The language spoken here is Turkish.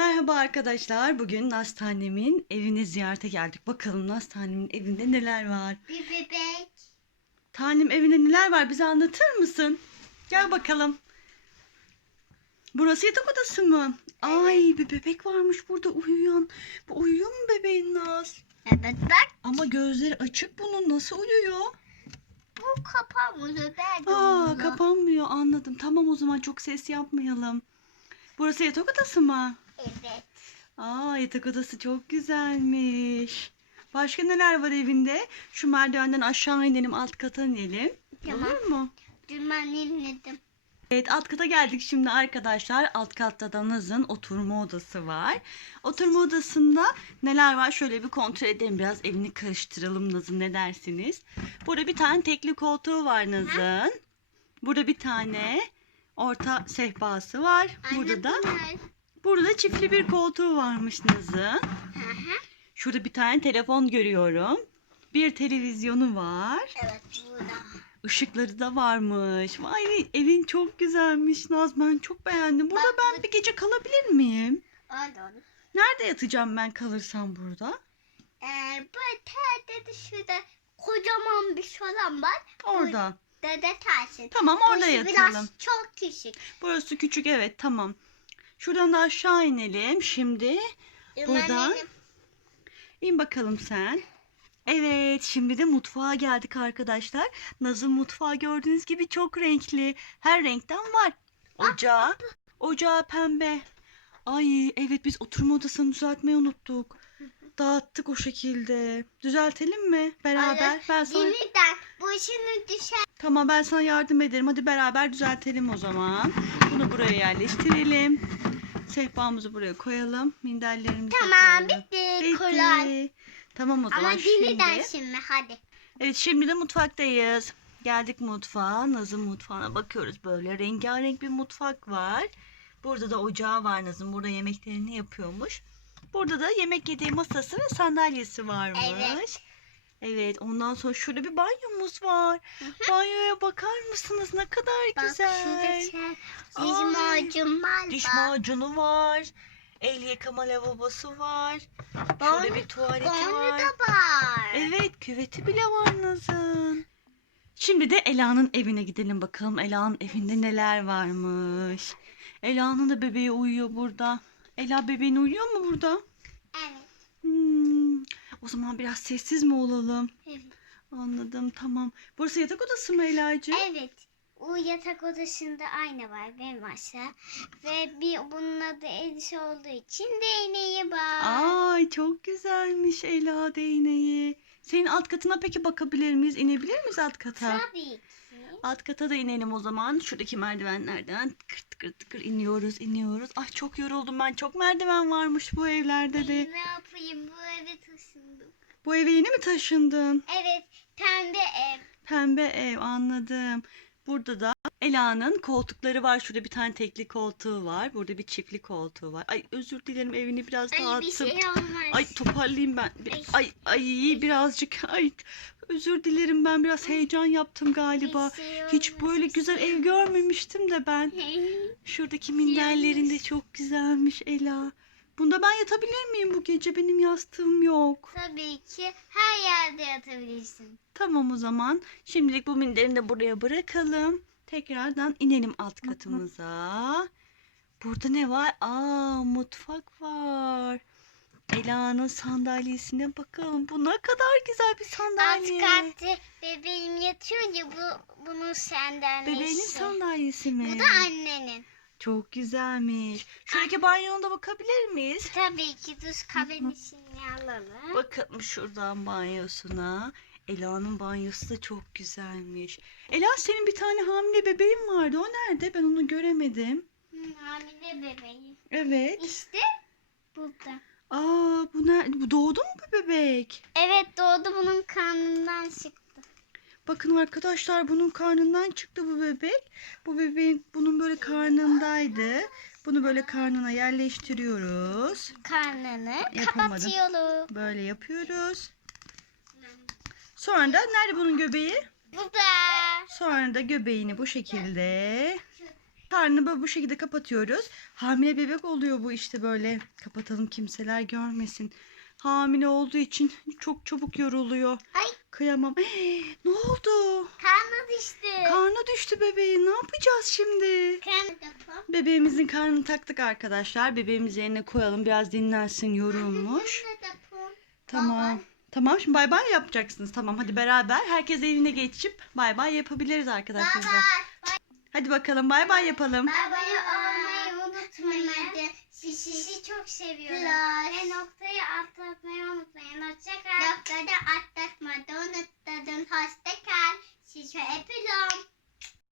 Merhaba arkadaşlar. Bugün Naz tanemin evine ziyarete geldik. Bakalım Naz tanemin evinde neler var? Bir bebek. Tanem evinde neler var? Bize anlatır mısın? Gel bakalım. Burası yatak odası mı? Ay bir bebek varmış burada uyuyan. Bu uyuyor mu bebeğin Naz? Evet bak Ama gözleri açık bunun. Nasıl uyuyor? bu kapanmıyor. Ben Aa kapanmıyor anladım. Tamam o zaman çok ses yapmayalım. Burası yatak odası mı? Evet. Aa yatak odası çok güzelmiş. Başka neler var evinde? Şu merdivenden aşağı inelim alt kata inelim. Tamam. Olur mu? Dün ben. Evet alt kata geldik şimdi arkadaşlar. Alt katta da Naz'ın oturma odası var. Oturma odasında neler var şöyle bir kontrol edelim. Biraz evini karıştıralım Naz'ın ne dersiniz? Burada bir tane tekli koltuğu var Naz'ın. Burada bir tane orta sehpası var. Burada da bunlar. Burada da çiftli bir koltuğu varmış Naz'ın. Şurada bir tane telefon görüyorum. Bir televizyonu var. Evet burada. Işıkları da varmış. Vay evin çok güzelmiş Naz. Ben çok beğendim. Burada Bak, ben bir gece kalabilir miyim? Olur. Nerede yatacağım ben kalırsam burada? Ee, bu terde de şurada kocaman bir şalan var. Orada. Dede tersin. Tamam orada Burası yatalım. biraz çok küçük. Burası küçük evet tamam. Şuradan da aşağı inelim. Şimdi Buradan. Benim- in bakalım sen. Evet şimdi de mutfağa geldik arkadaşlar. Naz'ın mutfağı gördüğünüz gibi çok renkli. Her renkten var. Ocağı. Ocağı pembe. Ay evet biz oturma odasını düzeltmeyi unuttuk. Dağıttık o şekilde. Düzeltelim mi beraber? Ben sana... Yeniden işini düşer. Tamam ben sana yardım ederim. Hadi beraber düzeltelim o zaman. Bunu buraya yerleştirelim. Sehpamızı buraya koyalım. Minderlerimizi Tamam koyalım. bitti. Bitti. Kolay. Tamam o zaman Ama şimdi. yeniden şimdi hadi. Evet şimdi de mutfaktayız. Geldik mutfağa. Naz'ın mutfağına bakıyoruz böyle. Rengarenk bir mutfak var. Burada da ocağı var Naz'ın. Burada yemeklerini yapıyormuş. Burada da yemek yediği masası ve sandalyesi varmış. Evet. Evet ondan sonra şurada bir banyomuz var. Banyoya bakar mısınız? Ne kadar Bak güzel. şurada Ay. diş macun var. Diş bak. macunu var. El yıkama lavabosu var. Şöyle Banyo- bir tuvaleti Banyo var. da var. Evet küveti bile var Naz'ın. Şimdi de Ela'nın evine gidelim bakalım Ela'nın evinde neler varmış. Ela'nın da bebeği uyuyor burada. Ela bebeğin uyuyor mu burada? Evet. Hmm, o zaman biraz sessiz mi olalım? Evet. Anladım tamam. Burası yatak odası mı Ela'cığım? Evet. O yatak odasında ayna var benim aşağı. Ve bir bunun adı Edis olduğu için değneği var. Ay çok güzelmiş Ela değneği. Senin alt katına peki bakabilir miyiz? İnebilir miyiz alt kata? Tabii ki. Alt kata da inelim o zaman. Şuradaki merdivenlerden tıkır tıkır tıkır iniyoruz, iniyoruz. Ay çok yoruldum ben. Çok merdiven varmış bu evlerde de. Ne yapayım bu eve taşındım. Bu eve yeni mi taşındın? Evet pembe ev. Pembe ev anladım. Burada da Ela'nın koltukları var. Şurada bir tane tekli koltuğu var. Burada bir çiftli koltuğu var. Ay özür dilerim evini biraz Ay bir dağıttım. şey olmaz. Ay toparlayayım ben. Ay. Ay ay birazcık. Ay özür dilerim ben biraz heyecan yaptım galiba. Hiç böyle güzel ev görmemiştim de ben. Şuradaki minderlerinde çok güzelmiş Ela. Bunda ben yatabilir miyim bu gece? Benim yastığım yok. Tabii ki her yerde yatabilirsin. Tamam o zaman. Şimdilik bu minderini de buraya bırakalım. Tekrardan inelim alt katımıza. Burada ne var? Aa mutfak var. Ela'nın sandalyesine bakalım. Bu ne kadar güzel bir Alt sandalye. katta bebeğim yatıyor ya bu bunun senden Bebeğinin sandalyesi mi? Bu da annenin. Çok güzelmiş. Şuradaki banyona bakabilir miyiz? Tabii ki düz kabinesini alalım. Bakalım şuradan banyosuna. Ela'nın banyosu da çok güzelmiş. Ela senin bir tane hamile bebeğin vardı. O nerede? Ben onu göremedim. Hı, Hamile bebeğim. Evet. İşte burada. Aa bu ne? Bu doğdu mu bu bebek? Evet doğdu bunun karnından çıktı. Bakın arkadaşlar bunun karnından çıktı bu bebek. Bu bebeğin bunun böyle karnındaydı. Bunu böyle karnına yerleştiriyoruz. Karnını Yapamadım. kapatıyoruz. Böyle yapıyoruz. Sonra da nerede bunun göbeği? Bu da. Sonra da göbeğini bu şekilde Karnını böyle bu şekilde kapatıyoruz. Hamile bebek oluyor bu işte böyle. Kapatalım kimseler görmesin. Hamile olduğu için çok çabuk yoruluyor. Ay. Kıyamam. ne oldu? Karnı düştü. Karnı düştü bebeğin. Ne yapacağız şimdi? Karnı Bebeğimizin karnını taktık arkadaşlar. Bebeğimizi yerine koyalım. Biraz dinlensin. Yorulmuş. Tamam. Tamam şimdi bay bay yapacaksınız. Tamam hadi beraber herkes evine geçip bay bay yapabiliriz arkadaşlarımıza. Hadi bakalım bay bay yapalım. Abone olmayı unutmayın. Sizi çok seviyorum. Ve noktayı atlatmayı unutmayın. Hoşçakal. Noktada at